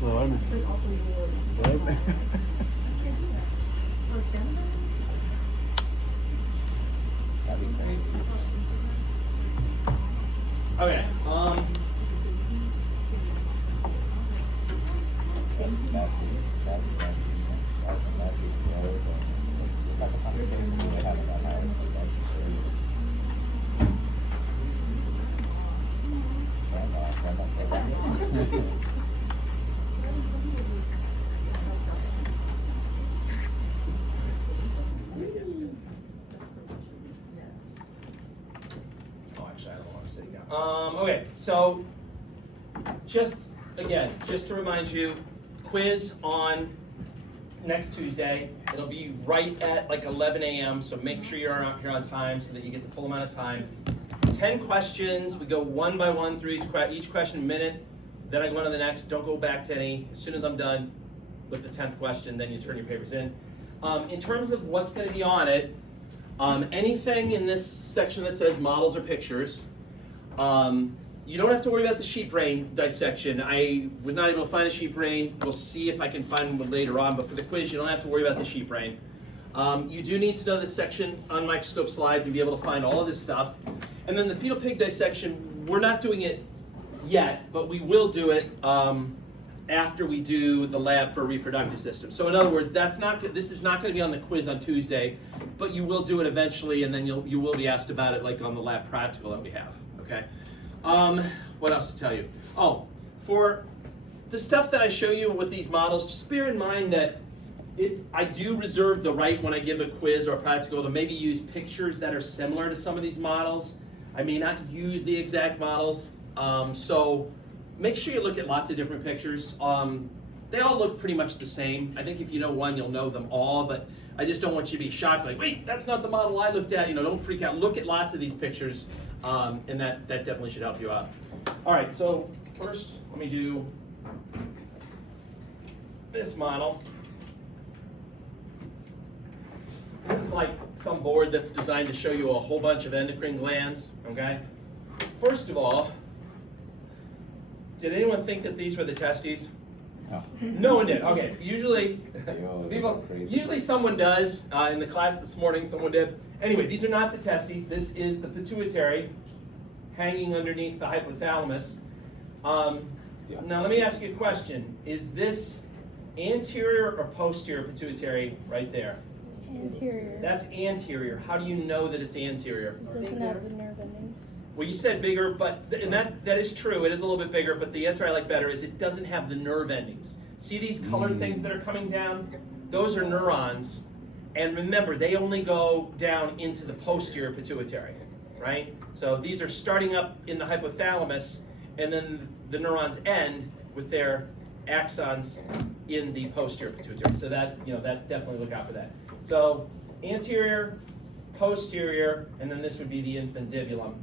Bueno. Bueno. That'd be crazy. Okay. Oh, actually, I don't want to sit down. Okay, so just to remind you, quiz on next Tuesday. It'll be right at like 11 a.m. So make sure you're out here on time so that you get the full amount of time. 10 questions. We go one by one through each question a minute. Then I go on to the next. Don't go back to any. As soon as I'm done with the 10th question, then you turn your papers in. In terms of what's going to be on it, anything in this section that says models or pictures, you don't have to worry about the sheep brain dissection. I was not able to find a sheep brain. We'll see if I can find one later on, but for the quiz, you don't have to worry about the sheep brain. You do need to know this section on microscope slides and be able to find all of this stuff. And then the fetal pig dissection, we're not doing it yet, but we will do it after we do the lab for reproductive system. So in other words, this is not going to be on the quiz on Tuesday, but you will do it eventually, and then you will be asked about it like on the lab practical that we have. Okay. What else to tell you? Oh, for the stuff that I show you with these models, just bear in mind that I do reserve the right when I give a quiz or a practical to maybe use pictures that are similar to some of these models. I may not use the exact models, so make sure you look at lots of different pictures. They all look pretty much the same. I think if you know one, you'll know them all, but I just don't want you to be shocked, like, wait, that's not the model I looked at. Don't freak out. Look at lots of these pictures, and that definitely should help you out. All right, so first, let me do this model. This is like some board that's designed to show you a whole bunch of endocrine glands, okay? First of all, did anyone think that these were the testes? No. No one did. Okay. Usually, someone does. In the class this morning, someone did. Anyway, these are not the testes. This is the pituitary hanging underneath the hypothalamus. Now, let me ask you a question. Is this anterior or posterior pituitary right there? Anterior. That's anterior. How do you know that it's anterior? It doesn't have the nerve endings. Well, you said bigger, and that is true. It is a little bit bigger, but the answer I like better is it doesn't have the nerve endings. See these colored things that are coming down? Those are neurons. And remember, they only go down into the posterior pituitary, right? So these are starting up in the hypothalamus, and then the neurons end with their axons in the posterior pituitary. So that definitely look out for that. So anterior, posterior, and then this would be the infundibulum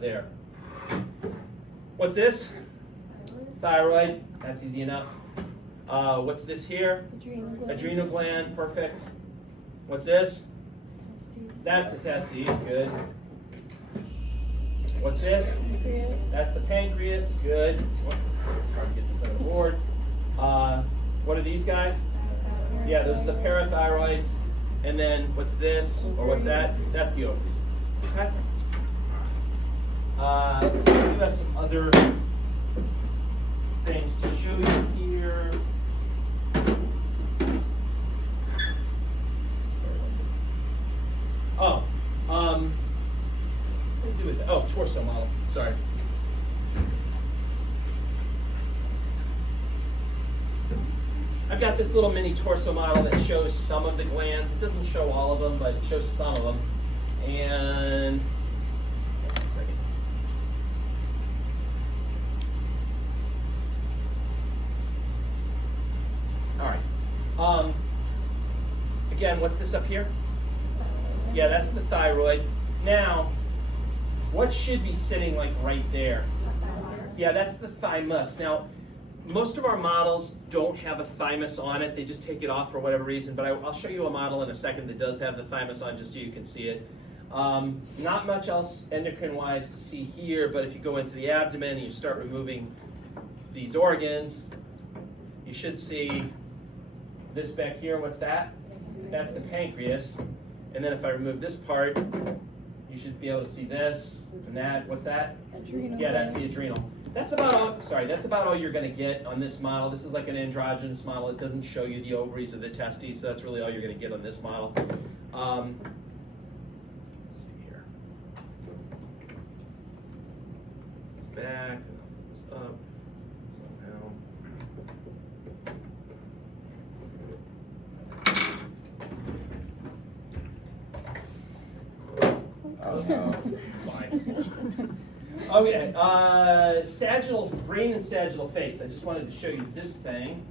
there. What's this? Thyroid. That's easy enough. What's this here? Adrenal gland. Adrenal gland. Perfect. What's this? Testes. That's the testes. Good. What's this? Pancreas. That's the pancreas. Good. It's hard to get this on the board. What are these guys? Yeah, those are the parathyroids. And then what's this or what's that? That's the ovaries. Okay. Let's see if we have some other things to show you here. Oh, what do we do with that? Oh, torso model. Sorry. I've got this little mini torso model that shows some of the glands. It doesn't show all of them, but it shows some of them. And hold on a second. All right. Again, what's this up here? Yeah, that's the thyroid. Now, what should be sitting like right there? Yeah, that's the thymus. Now, most of our models don't have a thymus on it. They just take it off for whatever reason, but I'll show you a model in a second that does have the thymus on just so you can see it. Not much else endocrine-wise to see here, but if you go into the abdomen and you start removing these organs, you should see this back here. What's that? That's the pancreas. And then if I remove this part, you should be able to see this and that. What's that? Adrenal Yeah, that's the glands. adrenal. That's about all, that's about all you're gonna get on this model. This is like an androgynous model. It doesn't show you the ovaries or the testes, so that's really all you're gonna get on this model. Let's see here. It's back, it's up, somehow. Oh no. Fine. Okay, sagittal brain and sagittal face. I just wanted to show you this thing.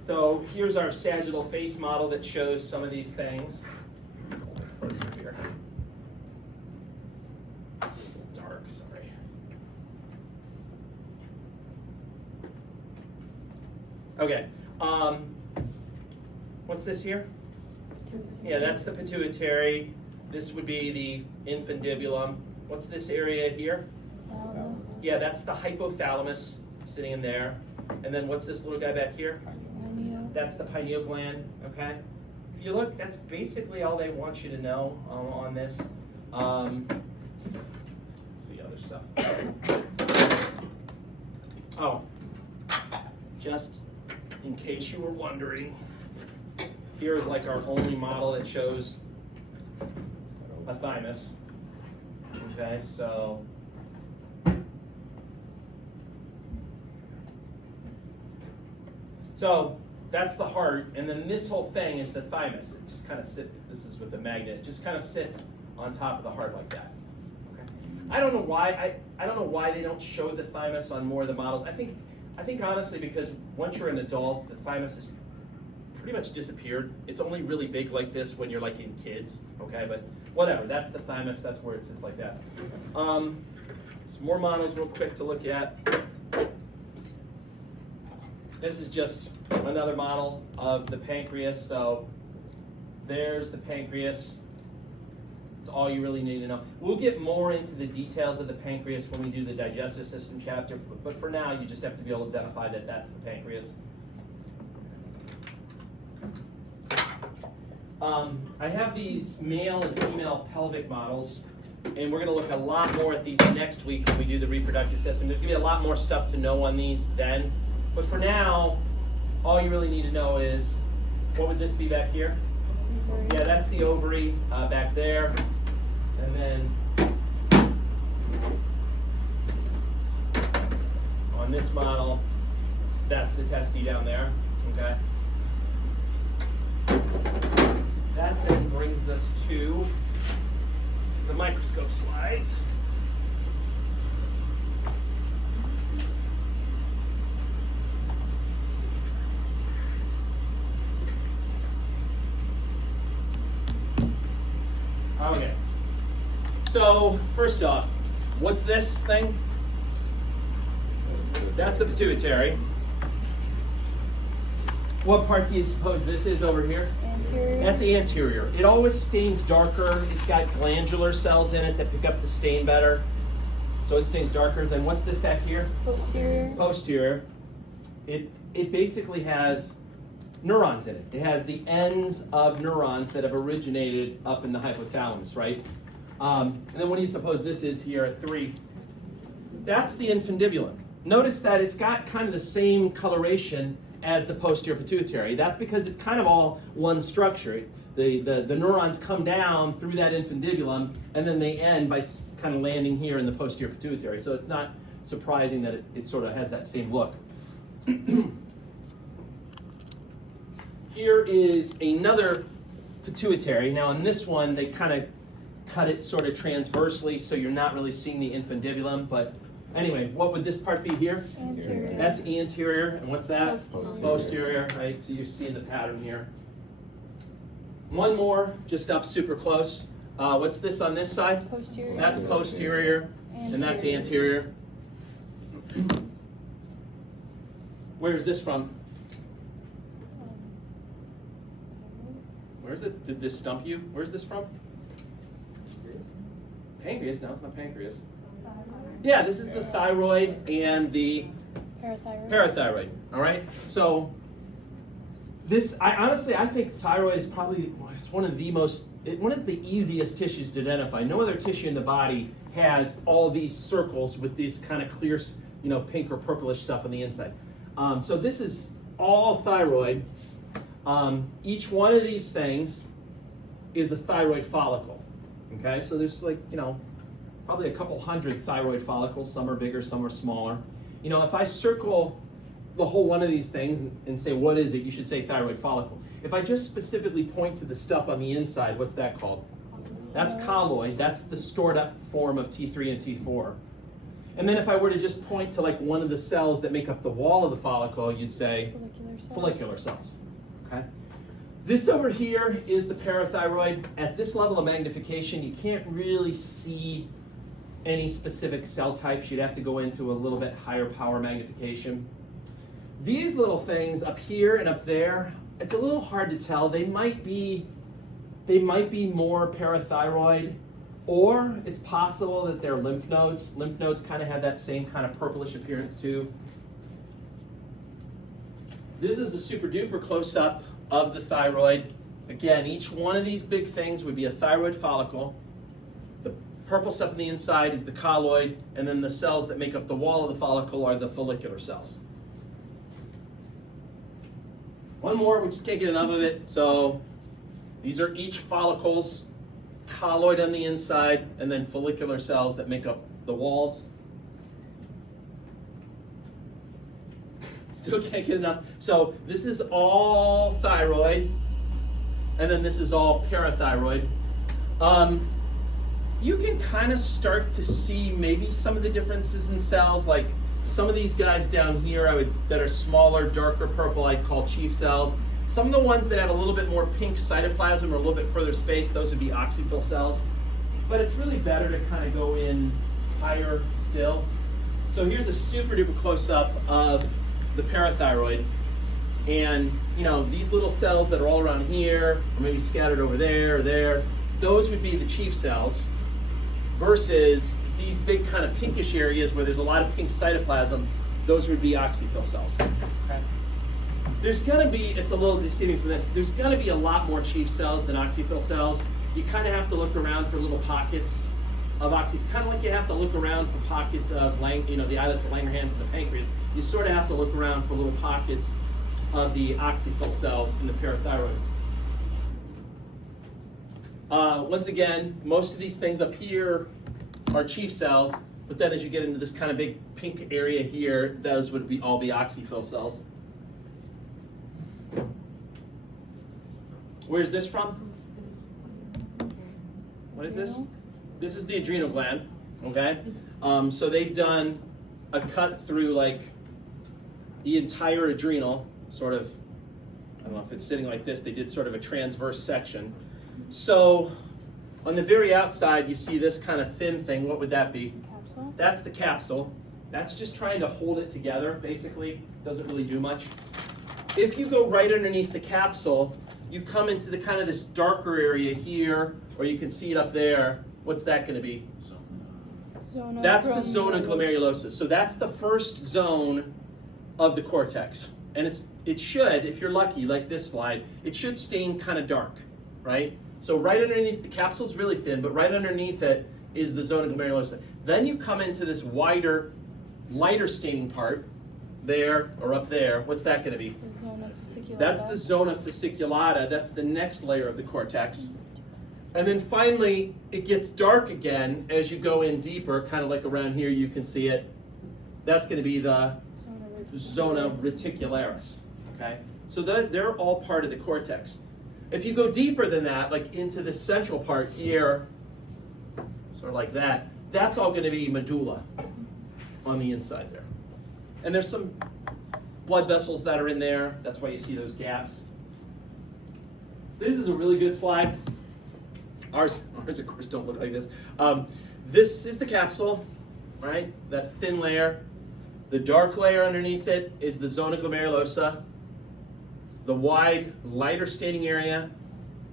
So here's our sagittal face model that shows some of these things. Closer here. It's a little dark, sorry. Okay. What's this here? Yeah, that's the pituitary. This would be the infundibulum. What's this area here? Thalamus. Yeah, that's the hypothalamus sitting in there. And then what's this little guy back here? Pineal. That's the pineal gland, okay? If you look, that's basically all they want you to know on this. Let's see other stuff. Oh, just in case you were wondering, here is like our only model that shows a thymus. Okay, so that's the heart, and then this whole thing is the thymus. It just kind of sits. This is with the magnet. It just kind of sits on top of the heart like that. Okay. I don't know why. I don't know why they don't show the thymus on more of the models. I think honestly because once you're an adult, the thymus has pretty much disappeared. It's only really big like this when you're like in kids. Okay, but whatever. That's the thymus. That's where it sits like that. Some more models real quick to look at. This is just another model of the pancreas. So there's the pancreas. It's all you really need to know. We'll get more into the details of the pancreas when we do the digestive system chapter, but for now you just have to be able to identify that that's the pancreas. I have these male and female pelvic models, and we're going to look a lot more at these next week when we do the reproductive system. There's going to be a lot more stuff to know on these then. But for now, all you really need to know is, what would this be back here? Yeah, that's the ovary back there. And then on this model, that's the testes down there, okay? That then brings us to the microscope slides. Okay, so first off, what's this thing? That's the pituitary. What part do you suppose this is over here? Anterior. That's anterior. It always stains darker. It's got glandular cells in it that pick up the stain better. So it stains darker. Then what's this back here? Posterior. Posterior. It basically has neurons in it. It has the ends of neurons that have originated up in the hypothalamus, right? And then what do you suppose this is here at 3? That's the infundibulum. Notice that it's got kind of the same coloration as the posterior pituitary. That's because it's kind of all one structure. The neurons come down through that infundibulum, and then they end by kind of landing here in the posterior pituitary. So it's not surprising that it sort of has that same look. Here is another pituitary. Now on this one, they kind of cut it sort of transversely, so you're not really seeing the infundibulum. But anyway, what would this part be here? Anterior. That's anterior, and what's that? Posterior. Posterior, right? So you're seeing the pattern here. One more, just up super close. What's this on this side? Posterior. That's posterior, and that's anterior. Where is this from? Where is it? Did this stump you? Where's this from? Pancreas? No, it's not pancreas. Yeah, this is the thyroid and the Parathyroid. parathyroid. All right. So this, I think thyroid is probably it's one of the easiest tissues to identify. No other tissue in the body has all these circles with these kind of clear, pink or purplish stuff on the inside. So this is all thyroid. Each one of these things is a thyroid follicle. Okay, so there's probably a couple hundred thyroid follicles. Some are bigger, some are smaller. If I circle the whole one of these things and say, what is it? You should say thyroid follicle. If I just specifically point to the stuff on the inside, what's that called? That's colloid. That's the stored up form of T3 and T4. And then if I were to just point to one of the cells that make up the wall of the follicle, you'd say follicular cells. Okay. This over here is the parathyroid. At this level of magnification, you can't really see any specific cell types. You'd have to go into a little bit higher power magnification. These little things up here and up there, it's a little hard to tell. They might be more parathyroid, or it's possible that they're lymph nodes. Lymph nodes kind of have that same kind of purplish appearance too. This is a super duper close-up of the thyroid. Again, each one of these big things would be a thyroid follicle. The purple stuff on the inside is the colloid, and then the cells that make up the wall of the follicle are the follicular cells. One more, we just can't get enough of it. So these are each follicles, colloid on the inside, and then follicular cells that make up the walls. Still can't get enough. So this is all thyroid, and then this is all parathyroid. You can kind of start to see maybe some of the differences in cells, like some of these guys down here that are smaller, darker purple, I'd call chief cells. Some of the ones that have a little bit more pink cytoplasm or a little bit further space, those would be oxyphil cells. But it's really better to kind of go in higher still. So here's a super duper close-up of the parathyroid. And these little cells that are all around here, or maybe scattered over there or there, those would be the chief cells, versus these big kind of pinkish areas where there's a lot of pink cytoplasm, those would be oxyphil cells. Okay. There's gonna be, it's a little deceiving from this, there's gonna be a lot more chief cells than oxyphil cells. You kind of have to look around for little pockets of oxyphil, kind of like you have to look around for pockets of the islets of Langerhans and the pancreas. You sort of have to look around for little pockets of the oxyphil cells in the parathyroid. Once again, most of these things up here are chief cells, but then as you get into this kind of big pink area here, those would all be oxyphil cells. Where's this from? What is this? This is the adrenal gland, okay? So they've done a cut through the entire adrenal, sort of, I don't know if it's sitting like this, they did sort of a transverse section. So on the very outside, you see this kind of thin thing. What would that be? Capsule. That's the capsule. That's just trying to hold it together, basically. Doesn't really do much. If you go right underneath the capsule, you come into the kind of this darker area here, or you can see it up there. What's that going to be? That's the zona glomerulosa. So that's the first zone of the cortex. And it should, if you're lucky, like this slide, it should stain kind of dark, right? So right underneath, the capsule's really thin, but right underneath it is the zona glomerulosa. Then you come into this wider, lighter staining part, there or up there. What's that going to be? The zona fasciculata. That's the zona fasciculata. That's the next layer of the cortex. And then finally, it gets dark again as you go in deeper, kind of like around here, you can see it. That's going to be the zona reticularis, okay? So they're all part of the cortex. If you go deeper than that, like into the central part here, sort of like that, that's all going to be medulla on the inside there. And there's some blood vessels that are in there. That's why you see those gaps. This is a really good slide. Ours of course don't look like this. This is the capsule, right? That thin layer. The dark layer underneath it is the zona glomerulosa. The wide, lighter staining area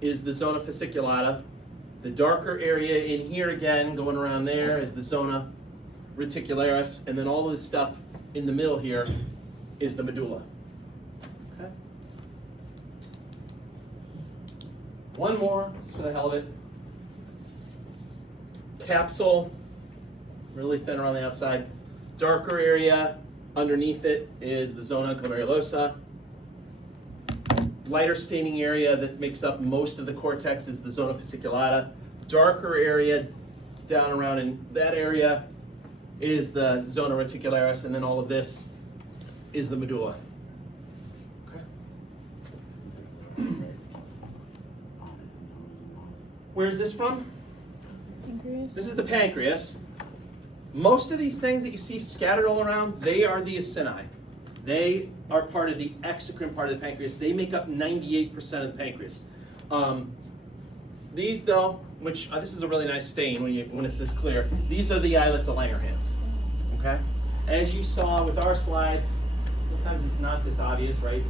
is the zona fasciculata. The darker area in here again, going around there, is the zona reticularis, and then all of this stuff in the middle here is the medulla. Okay. One more, just for the hell of it. Capsule, really thin around the outside. Darker area underneath it is the zona glomerulosa. Lighter staining area that makes up most of the cortex is the zona fasciculata. Darker area down around in that area is the zona reticularis, and then all of this is the medulla. Okay. Where is this from? Pancreas. This is the pancreas. Most of these things that you see scattered all around, they are the acini. They are part of the exocrine part of the pancreas. They make up 98% of the pancreas. These though, which this is a really nice stain when it's this clear, these are the islets of Langerhans. Okay? As you saw with our slides, sometimes it's not this obvious, right?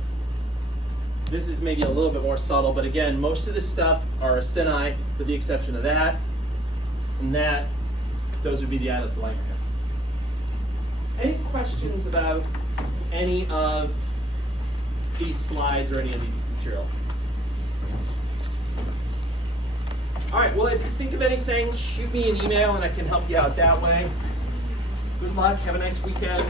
This is maybe a little bit more subtle, but again, most of this stuff are acini, with the exception of that and that. Those would be the islets of Langerhans. Any questions about any of these slides or any of these material? All right, well, if you think of anything, shoot me an email and I can help you out that way. Good luck, have a nice weekend.